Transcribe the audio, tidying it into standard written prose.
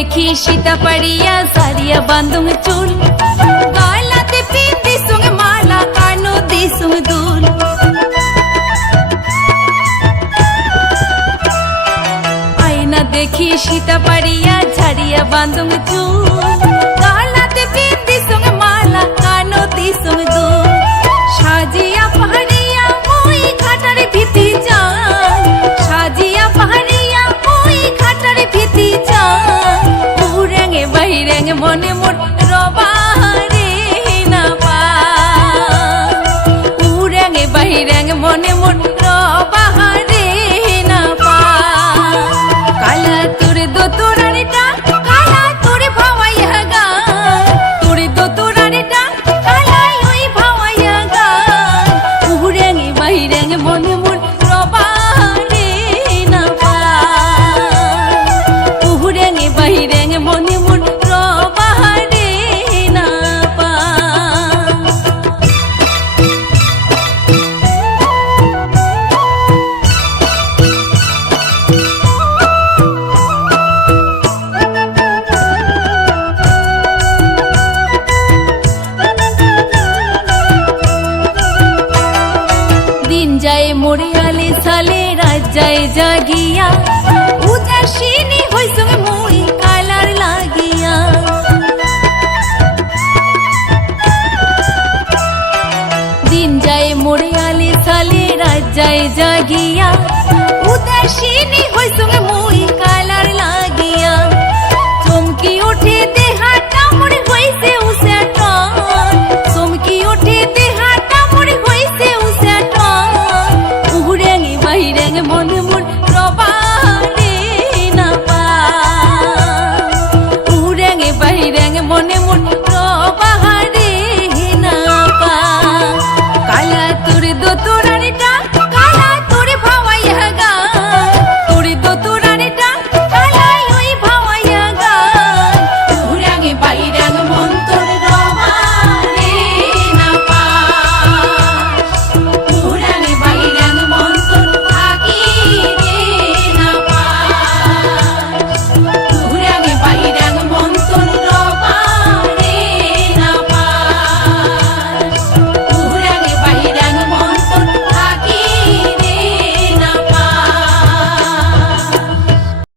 দেখি সীতা পাড়িয়া সারিয়া বান্ধুং চুল গলাতে পিন্দি সুং মালা কানো দিসুং দুল আয়না দেখি সীতা পাড়িয়া ঝাড়িয়া বান্ধুং চুল গলাতে পিন্দি সুং মালা কানো দিসুং দুল সাজিয়া পাহাড়িয়া ওই ঘাটার ভিতি যাই সাজিয়া পাহাড়িয়া ওই ঘাটার ভিতি যাই উরেঙে বাইরেঙে মনে মোর রবারে না পা উরেঙে বাইরেঙে মনে মোর রবারে না পা কালা তোরে দো তোরারে ডাক কালা তোরে ভাওয়াইয়া গান তোরে দো তোরারে ডাক কালা ওই ভাওয়াইয়া গান উরেঙে বাইরেঙে মনে মোর রবারে না পা উরেঙে বাইরেঙে মনে মোর রবারে না পা दिन जाए मोरे आले साले रात जाए जागिया उदासीनी होई संग मुई कालार लागिया दिन जाए मोरे आले साले रात जाए जागिया उदासीनी होई संग मुई कालार लागिया चमकी उठे देहाटा मोर होइसे उसे टन चमकी उठे देहाटा मोर होइसे उसे टन उरेঙে বাইরেঙে মনে মোর রবারে না পা উরেঙে বাইরেঙে মনে মোর